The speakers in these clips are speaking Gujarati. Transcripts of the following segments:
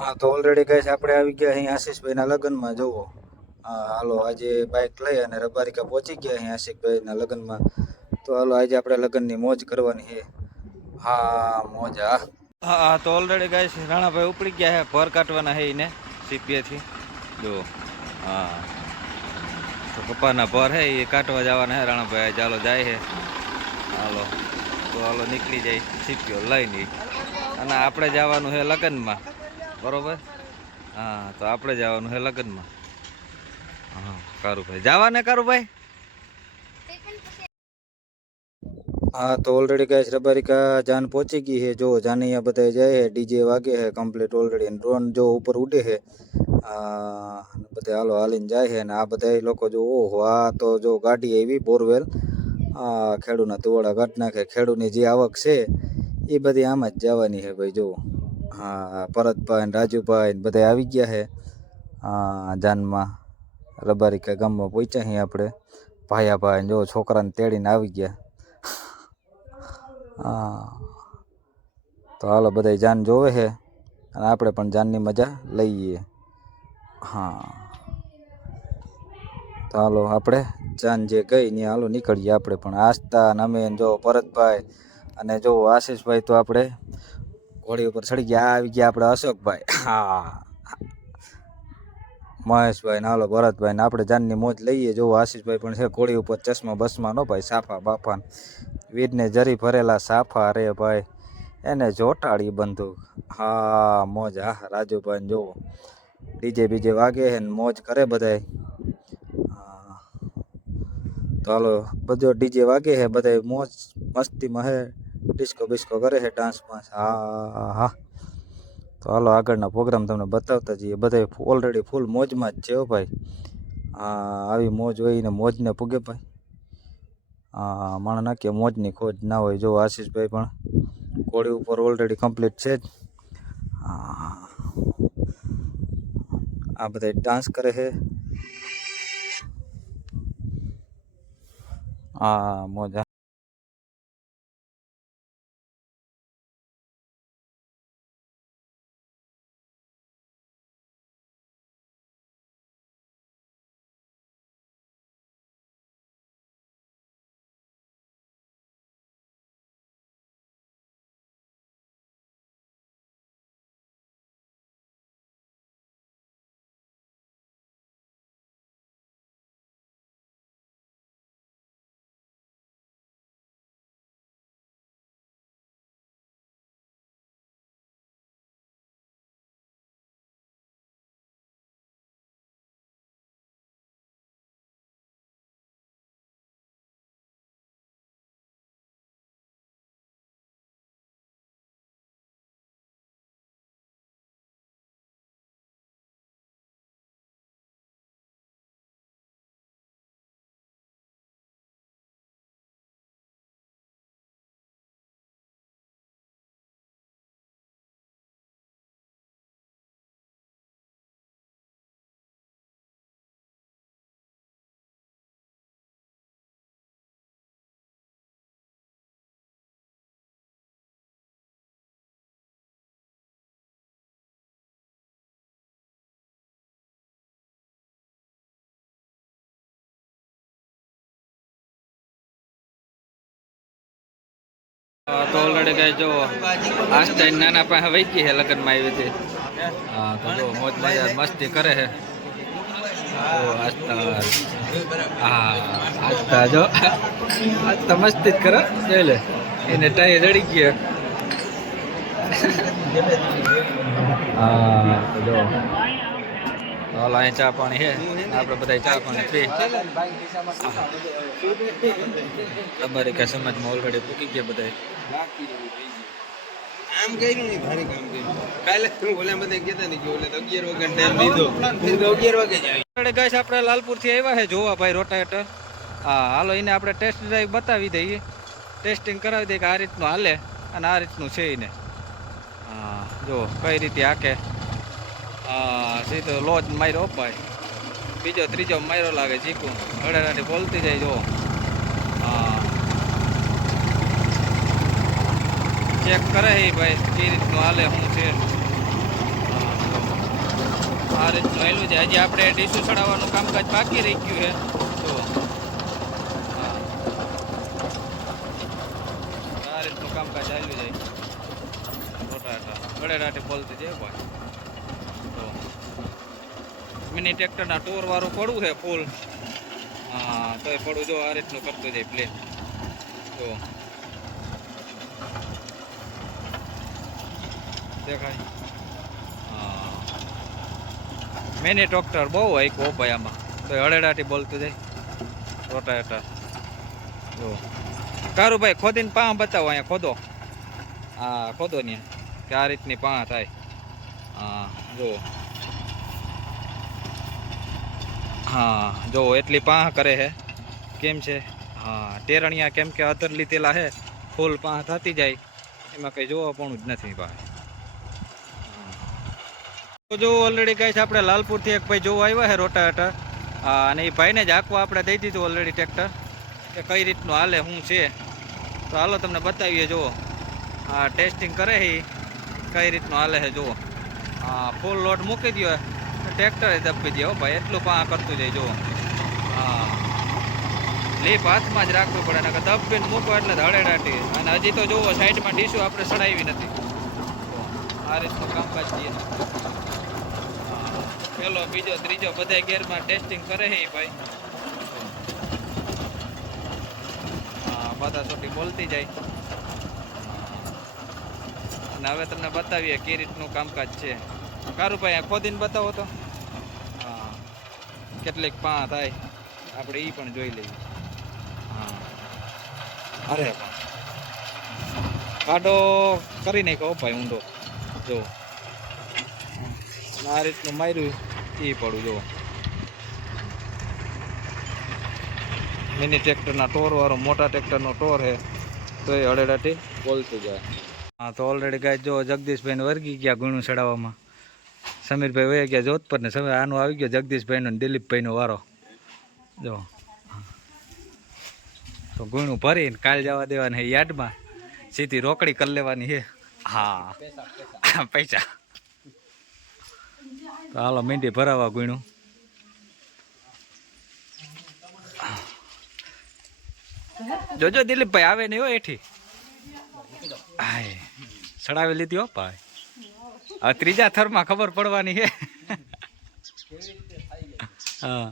હા, તો ઓલરેડી ગઈ આપણે આવી ગયા અહીં આશીષભાઈના લગ્નમાં, જુઓ. હા, હાલો, આજે બાઇક લઈ અને રબારિકા પહોંચી ગયા અહીં આશીષભાઈના લગ્નમાં. તો હાલો, આજે આપણે લગ્નની મોજ કરવાની છે. હા, મોજ, હા. હા, તો ઓલરેડી ગાઈસ રાણાભાઈ ઉપડી ગયા છે, ભર કાઢવાના છે એને, સીપીએથી. જો હા. તો પપ્પાના ભર છે, એ કાઢવા જવાના છે, રાણાભાઈ ચાલો જાય છે. હાલો, તો હાલો નીકળી જાય, સીપીઓ લઈને. અને આપણે જવાનું છે લગ્નમાં. બરોબર? હા, તો આપણે જવાનું છે લગ્નમાં. હા, કારુભાઈ. જવા ને કારુભાઈ? હા, તો ઓલરેડી ગાઈસ રબારિકા જાન પહોંચી ગઈ છે. જો, જાને અહીંયા બધા જાય છે. ડીજે વાગે છે કમ્પ્લીટ ઓલરેડી ડ્રોન જો ઉપર ઉડે છે બધા હાલો હાલીને જાય છે. અને આ બધા લોકો જો, ઓહો, આ તો જો ગાડી આવી, બોરવેલ. ખેડૂના તુવાડા કાઢ નાખે. ખેડૂની જે આવક છે, એ બધી આમાં જ જવાની છે ભાઈ, જો. હા, ભરતભાઈ ને રાજુભાઈ ને બધા આવી ગયા છે. જાનમાં રબારિકા ગામમાં પહોંચ્યા છીએ આપણે. ને જો છોકરાને તેડીને આવી ગયા. હા, તો હાલો બધા જાન જોવે છે અને આપણે પણ જાનની મજા લઈએ. હા, તો હાલો આપણે જાન જે ગઈ ને હાલો નીકળીએ આપણે પણ. આસ્તા અને અમે જો ભરતભાઈ અને જો આશીષભાઈ તો આપણે ઘોડી ઉપર ચડી ગયા, આવી ગયા આપણે અશોકભાઈ. હા. મહેશભાઈ નાલો ભરતભાઈ ને આપણે જાનની મોજ લઈએ. જો આશીષભાઈ પણ છે ઘોડી ઉપર ચશ્મા બસમાં નો ભાઈ, સાફા બાફા વીરને જરી ભરેલા સાફા રે ભાઈ. એને જોટાડી બંદૂક. હા, મોજ. હા રાજુભાઈ જોવો. ડીજે બીજે વાગે છે ને મોજ કરે બધાય. હા. તો હાલો, બધો ડીજે વાગે છે, બધાય મોજ મસ્તીમાં હે ડિસ્કો બિસ્કો કરે છે ડાન્સ બાન્સ હા હા. તો હાલો આગળના પ્રોગ્રામ તમને બતાવતા જઈએ. બધા ઓલરેડી ફૂલ મોજમાં જ છે ભાઈ. હા, આવી મોજ હોય ને મોજને પૂગે ભાઈ. હા માણસ નાખીએ મોજની ખોજ ના હોય. જો આશીષભાઈ પણ ઘોડી ઉપર ઓલરેડી કમ્પ્લીટ છે જ. હા. આ બધા ડાન્સ કરે છે. હા, મોજા. તો ઓલરેડી કઈ જો આસ્તા નાના પાસે વહી ગઈ છે લગ્નમાં આવી હતી હા, તો જો મોજ મજા મસ્તી કરે છે. આસ્તા હા જો આસ્તા મસ્તી જ કરે, જોઈ એને ટાઈ જડી ગયો. હા હાલ અહીં ચા પાણી છે. આપણે બધા ચા પાણી પી અમારી કે સમાજમાં ઓલરેડી પૂકી ગયા બધા આમ કર્યું નહીં ભારે કામ કર્યું. કાલે ઓલા બધા કહેતા નહીં કે ઓલે અગિયાર વાગે ટાઈમ લીધો. અગિયાર વાગે જ આવી આપણે ગાઈસ આપણે લાલપુરથી આવ્યા છે જોવા ભાઈ રોટાવેટર. હા હાલો એને આપણે ટેસ્ટ ડ્રાઈવ બતાવી દઈએ. ટેસ્ટિંગ કરાવી દઈએ કે આ રીતનું હાલે અને આ રીતનું છે એને. હા જો કઈ રીતે હાકે. હા સીધો લોજ માર્યો અપાય. બીજો ત્રીજો માર્યો લાગે ચીકુ હળેરાથી બોલતી જાય જો. હા. ચેક કરે એ ભાઈ, કઈ રીતનું હાલે, શું છે? આ રીતનું હેલું છે. હજી આપણે ડીશું ચડાવવાનું કામકાજ બાકી રહી ગયું છે. આ રીતનું કામકાજ હાલ્યું જાય. મોટા હતા. રાટે બોલતી જાય ભાઈ. મિની ટ્રેક્ટરના ટોર વાળું પડવું છે ફૂલ હા તો એ પડવું જો આ રીતનું કરતું જાય પ્લેન. તો દેખાય. હા. મિની ટ્રેક્ટર બહુ હાઈકો ભાઈ આમાં. તો હળેડાટી બોલતું જાય. રોટા હેઠા જો. કારું ભાઈ ખોદીને પાં બતાવો અહીંયા ખોદો. હા, ખોદો ને. કે આ રીતની પાં થાય. હા, જો. હા, જો એટલી પાહ કરે છે કેમ છે? હા, ટેરણિયા કેમ કે અતરલી લીધેલા છે ફૂલ પાહ થતી જાય. એમાં કંઈ જોવા પણ જ નથી ભાઈ. તો જો ઓલરેડી કહે છે આપણે લાલપુરથી એક ભાઈ જોવા આવ્યા છે હા, અને એ ભાઈને જ આખું આપણે દઈ દીધું ઓલરેડી ટ્રેક્ટર કે કઈ રીતનું હાલે, શું છે? તો હાલો તમને બતાવીએ, જુઓ. હા ટેસ્ટિંગ કરે છે. કઈ રીતનું હાલે છે જુઓ. હા ફૂલ લોટ મૂકી દો ટ્રેક્ટર દબી દે હો ભાઈ, એટલું પા કરતું જાય, જુઓ. હા. લીપ હાથમાં જ રાખવું પડે, નકર દબીને મૂકો એટલે ધડેડાટી અને હજી તો જુઓ, સાઈડમાં ડીશું આપણે સડાવી નથી. આ રીતનું કામકાજ જઈએ પેલો, બીજો, ત્રીજો બધા ગેરમાં ટેસ્ટિંગ કરે હે ભાઈ. હા બધા છોટી બોલતી જાય. અને હવે તમને બતાવીએ કઈ રીતનું કામકાજ છે. કારુભાઈ, આ ખોદીને બતાવો તો. કેટલીક પા થાય. આપણે એ પણ જોઈ લઈએ. હા. અરે વાહ. કાઢો કરી નાખ્યો ભાઈ ઊંડો જો. આ રીતનું માર્યું એ પડું જો. મિની ટ્રેક્ટરના ટોર વાળો, મોટા ટ્રેક્ટરનો ટોર છે. તો એ અડેડાટી બોલતું જાય. હા, તો ઓલરેડી ગાય જો જગદીશભાઈને વર્ગી ગયા ગુણું ચડાવવામાં. સમીરભાઈ વહી ગયા જોધપુર ને. સમય આનું આવી ગયો જગદીશભાઈનો ને દિલીપભાઈનો વારો. જો. તો ગુણું ભરીને કાલ જવા દેવાને યાર્ડમાં સીધી રોકડી કરી લેવાની છે હા. પૈસા. તો હાલો મીંડી ભરાવા ગુણું. જોજો દિલીપભાઈ આવે નહીં હો એઠી. હાય. ચડાવી લીધી હો ભાઈ. હવે ત્રીજા થરમાં ખબર પડવાની છે. હા.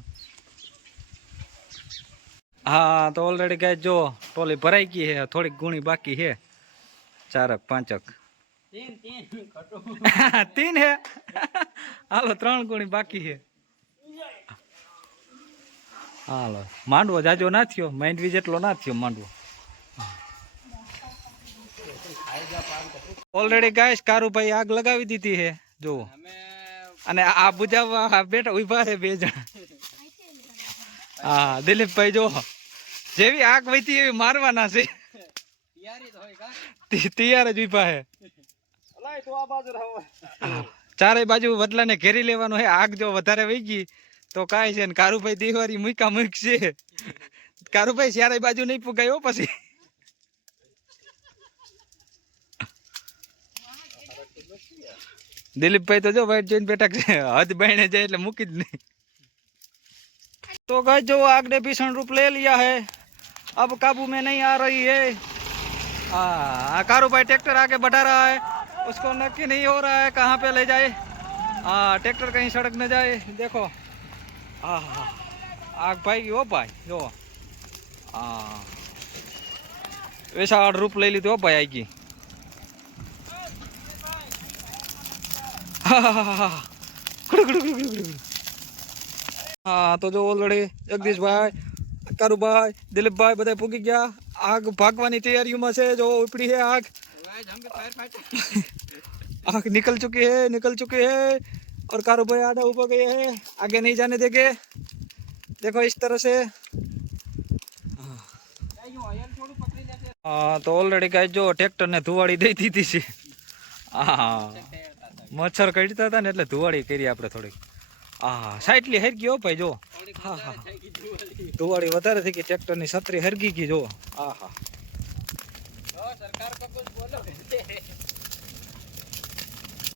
હા તો ઓલરેડી ગાય જો ટોલી ભરાઈ ગઈ છે થોડીક ગુણી બાકી છે. ચારક પાંચક. તીન હે? હાલો ત્રણ ગુણી બાકી છે. હાલો માંડવો જાજો ના થયો માંડવી જેટલો ના થયો માંડવો. ઓલરેડી ગાઈસ કારુભાઈ આગ લગાવી દીધી છે. જુઓ. અને આ બુજાવવા આ બેટા ઊભા છે બે જણા. હા દિલીપભાઈ જો જેવી આગ વહીતી એવી મારવાના છે. તી- તૈયાર જ ઊભા છે. હા. ચારે બાજુ વડલાને ઘેરી લેવાનો હે આગ જો વધારે વહી ગઈ તો કાંઈ છે ને કારુભાઈ દિવાળી મૂકા મૂક છે કારુભાઈ ચારે બાજુ નહીં પુગાયો પછી. દિલીપભાઈ તો જો વાઈટ જોઈને બેઠા છે હદ બહેને જાય એટલે મૂકી જ નહીં तो गाइस जो आग ने भीषण रूप ले लिया है अब काबू में नहीं आ रही है हाँ कारू भाई ट्रैक्टर आगे बढ़ा रहा है उसको नक्की नहीं हो रहा है कहाँ पे ले जाए हाँ ट्रैक्टर कहीं सड़क न जाए देखो हाँ हाँ आग भाई की हो भाई जो हाँ वैसा रूप ले ली तो भाई आएगी હા તો જો ઓલરેડી જગદીશભાઈ કારુભાઈ દિલીપભાઈ બધા પૂગી ગયા આગ ભાગવાની તૈયારીઓમાં છે જો ઉપડી है आग आग निकल चुकी है निकल चुकी है और कारू भाई आधा ऊपर गए हैं आगे नहीं जाने देंगे देखो इस तरह से હા તો ઓલરેડી કાંઈ જો ટ્રેક્ટરને ધુવાડી દઈ દીધી છે હા મચ્છર કડતા હતા ને એટલે ધુવાડી કરી આપણે થોડીક. હા સાઈટલી હરગી હો ભાઈ, જો. હા ધુવાડી વધારે થઈ ગઈ, ટ્રેક્ટરની છત્રી હરગી ગઈ, જો. હા હા